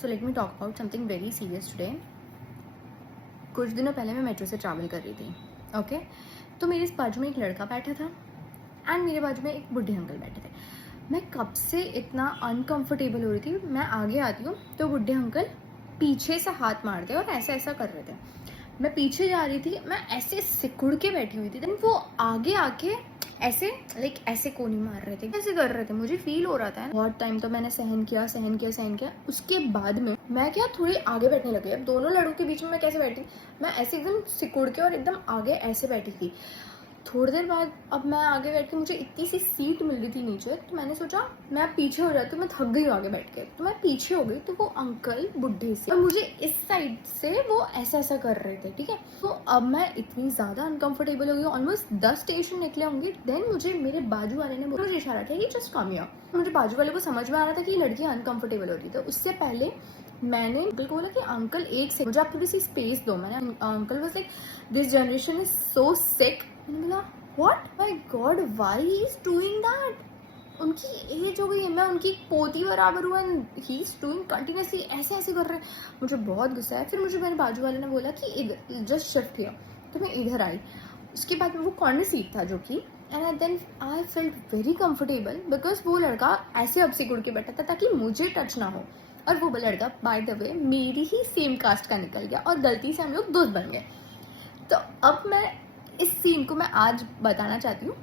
So let me talk about something very serious today. कुछ दिनों पहले मैं मेट्रो से ट्रैवल कर रही थी, ओके। तो मेरे इस बाजू में एक लड़का बैठा था एंड मेरे बाजू में एक बुढ़े अंकल बैठे थे। मैं कब से इतना अनकंफर्टेबल हो रही थी, मैं आगे आती हूँ तो बुढ़े अंकल पीछे से हाथ मारते और ऐसा ऐसा कर रहे थे। मैं पीछे जा रही थी, मैं ऐसे सिकुड़ के बैठी हुई थी, देन वो आगे आके ऐसे लाइक ऐसे कोनी मार रहे थे, ऐसे कर रहे थे। मुझे फील हो रहा था बहुत टाइम, तो मैंने सहन किया। उसके बाद में मैं क्या थोड़ी आगे बैठने लगी। अब दोनों लड़कों के बीच में मैं कैसे बैठी, मैं ऐसे एकदम सिकुड़ के और एकदम आगे ऐसे बैठी थी। थोड़ी देर बाद अब मैं आगे बैठ के, मुझे इतनी सी सीट मिल रही थी नीचे, तो मैंने सोचा मैं पीछे हो जाती हूँ, मैं थक गई हूँ आगे बैठ के। तो मैं पीछे हो गई, तो वो अंकल बुढ़े से और मुझे इस साइड से वो ऐसा ऐसा कर रहे थे, ठीक है। तो अब मैं इतनी ज़्यादा अनकंफर्टेबल हो गई, ऑलमोस्ट 10 स्टेशन निकले होंगे। देन मुझे मेरे बाजू वाले ने मुझे इशारा किया कि जस्ट कम हियर। मुझे बाजू वाले को समझ में आ रहा था कि लड़की अनकंफर्टेबल हो रही थी। तो उससे पहले मैंने अंकल को बोला कि अंकल एक से मुझे आप थोड़ी सी स्पेस दो। मैंने uncle was like this generation is so sick. मैंने बोला what, my god, why he is doing that. उनकी एज हो गई है, मैं उनकी पोती बराबर हुआ and he is doing continuously ऐसे ऐसे कर रहे हैं। मुझे बहुत गुस्सा है। फिर मुझे मेरे बाजू वाले ने बोला कि इधर जस्ट शिफ्ट किया, तो मैं इधर आई। उसके बाद वो कॉर्नर सीट था जो कि, and then I felt very comfortable because वो लड़का ऐसे अब सिकुड़ के बैठा था ताकि मुझे टच ना हो। और वो लड़का बाय द वे मेरी ही सेम कास्ट का निकल गया और गलती से हम लोग दोस्त बन गए। तो अब मैं इस सीन को मैं आज बताना चाहती हूँ।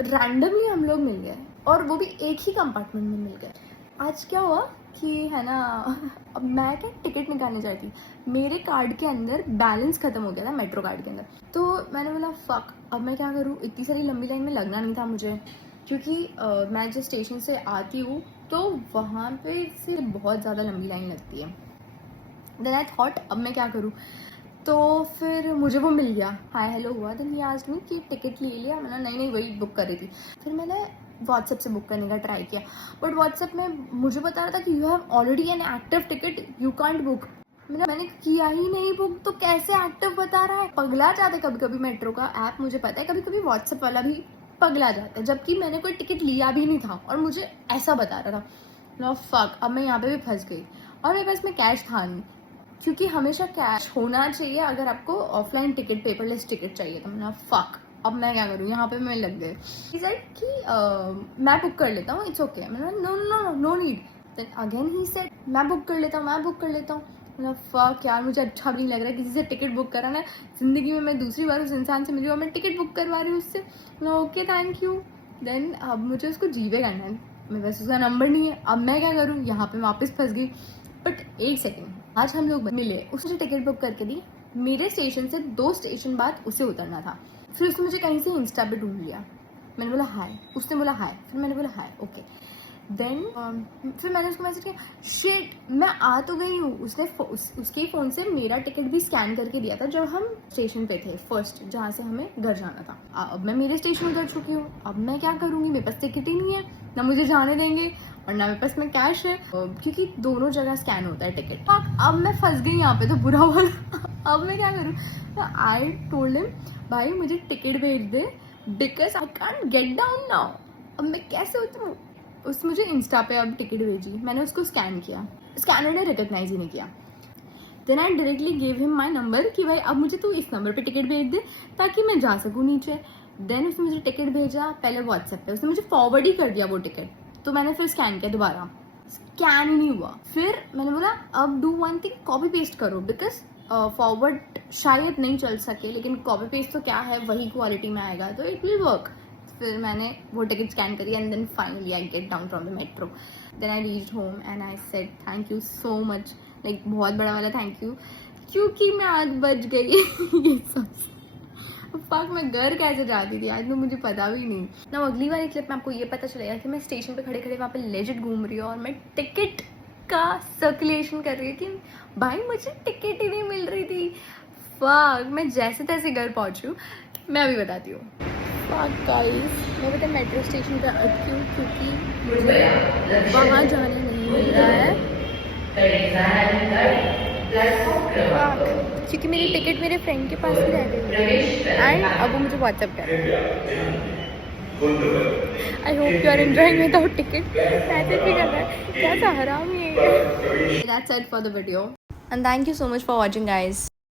रैंडमली हम लोग मिल गए और वो भी एक ही कंपार्टमेंट में मिल गए। आज क्या हुआ कि है ना, अब मैं क्या टिकट निकालने जा रही थी, मेरे कार्ड के अंदर बैलेंस खत्म हो गया था मेट्रो कार्ड के अंदर। तो मैंने बोला फक, अब मैं क्या करूँ, इतनी सारी लंबी लाइन में लगना नहीं था मुझे, क्योंकि मैं जिस स्टेशन से आती हूँ तो वहाँ पे से बहुत ज़्यादा लंबी लाइन लगती है। देन आई थॉट अब मैं क्या करूँ। तो फिर मुझे वो मिल गया, हाय हेलो हुआ। देन ये आज नहीं कि टिकट ले लिया, मैंने नहीं वही बुक कर रही थी। फिर मैंने व्हाट्सएप से बुक करने का ट्राई किया, बट व्हाट्सएप में मुझे बता रहा था कि you have already an active ticket, you can't book. मैंने किया ही नहीं बुक, तो कैसे एक्टिव बता रहा है। पगला जाता है कभी कभी मेट्रो का ऐप, मुझे पता है, कभी कभी व्हाट्सएप वाला भी पगला जाता है, जबकि मैंने कोई टिकट लिया भी नहीं था और मुझे ऐसा बता रहा था। नो फक, अब मैं यहाँ पे भी फंस गई और मेरे पास में कैश था नहीं, क्योंकि हमेशा कैश होना चाहिए अगर आपको ऑफलाइन टिकट, पेपरलेस टिकट चाहिए। तो मैंने फक, अब मैं क्या करूँ, यहाँ पे मैं लग गई। ही सेड कि मैं बुक कर लेता हूँ, इट्स ओके। मैंने no no no no need. Then again he said मैं बुक कर लेता हूँ। मैंने फक यार, मुझे अच्छा भी नहीं लग रहा है किसी से टिकट बुक कराना। ज़िंदगी में मैं दूसरी बार उस इंसान से मिल रही हूँ, मैं टिकट बुक करवा रही हूँ उससे। Okay thank you. देन अब मुझे उसको जीवे करना है, मेरे पास उसका नंबर नहीं है। अब मैं क्या करूँ, यहाँ पे वापस फंस गई। बट एक सेकेंड, आज हम लोग मिले, उसने टिकट बुक करके दी। मेरे स्टेशन से 2 स्टेशन बाद उसे उतरना था। फिर उसने मुझे कहीं से इंस्टा पे ढूंढ लिया। मैंने बोला हाय, उसने बोला हाय, फिर मैंने बोला हाय, ओके। देन फिर मैंने उसको मैसेज किया, शिट मैं आ तो गई हूँ। उसने उसके फ़ोन से मेरा टिकट भी स्कैन करके दिया था जब हम स्टेशन पे थे फर्स्ट, जहाँ से हमें घर जाना था। अब मैं मेरे स्टेशन उतर चुकी हूँ, अब मैं क्या करूँगी, मेरे पास टिकट ही नहीं है, ना मुझे जाने देंगे और ना मेरे पास में कैश है, क्योंकि दोनों जगह स्कैन होता है टिकट। अब मैं फंस गई यहाँ पे, तो बुरा वाला। अब मैं क्या करूँ, तो आई टोल्ड हिम भाई मुझे टिकट भेज दे because I can't get down now. अब मैं कैसे उतरूँ। उसने मुझे इंस्टा पे अब टिकट भेजी, मैंने उसको स्कैन किया, स्कैनर ने रिकग्नाइज ही नहीं किया। Then I directly give him my number कि भाई अब मुझे तू इस नंबर पे टिकट भेज दे ताकि मैं जा सकूँ नीचे। देन उसने मुझे टिकट भेजा, पहले व्हाट्सएप पे, उसने मुझे फॉरवर्ड ही कर दिया वो टिकट। तो मैंने फिर स्कैन किया दोबारा, स्कैन ही नहीं हुआ। फिर मैंने बोला अब do one thing, copy paste करो, बिकॉज फॉरवर्ड शायद नहीं चल सके, लेकिन कॉपी पेस्ट तो क्या है, वही क्वालिटी में आएगा, तो इट विल वर्क। फिर मैंने वो टिकट स्कैन करी and then finally I get down from the metro. Then I reached home and I said thank you so much, like बहुत बड़ा वाला थैंक यू, क्योंकि मैं आज बच गई। ये सब फक, मैं घर कैसे जाती थी आज तो मुझे पता भी नहीं ना। अगली वाली क्लिप में आपको ये पता चलेगा कि मैं स्टेशन पे खड़े खड़े वहाँ पे लेजिट घूम रही हूँ और मैं टिकट का सर्कुलेशन कर रही है कि भाई मुझे टिकट ही नहीं मिल रही थी। फक, मैं जैसे तैसे घर पहुँची हूँ, मैं अभी बताती हूँ। गाइस, मैं बेटा मेट्रो स्टेशन पर अटकी हूँ क्योंकि मुझे वहाँ जाने नहीं मिल रहा है, क्योंकि मेरी टिकट मेरे फ्रेंड के पास ही रह गई एंड अब वो मुझे व्हाट्सएप कर रहा है। I hope you are enjoying without ticket. Message भी कर रहा है, क्या हराम ये। That's it for the video. And thank you so much for watching, guys.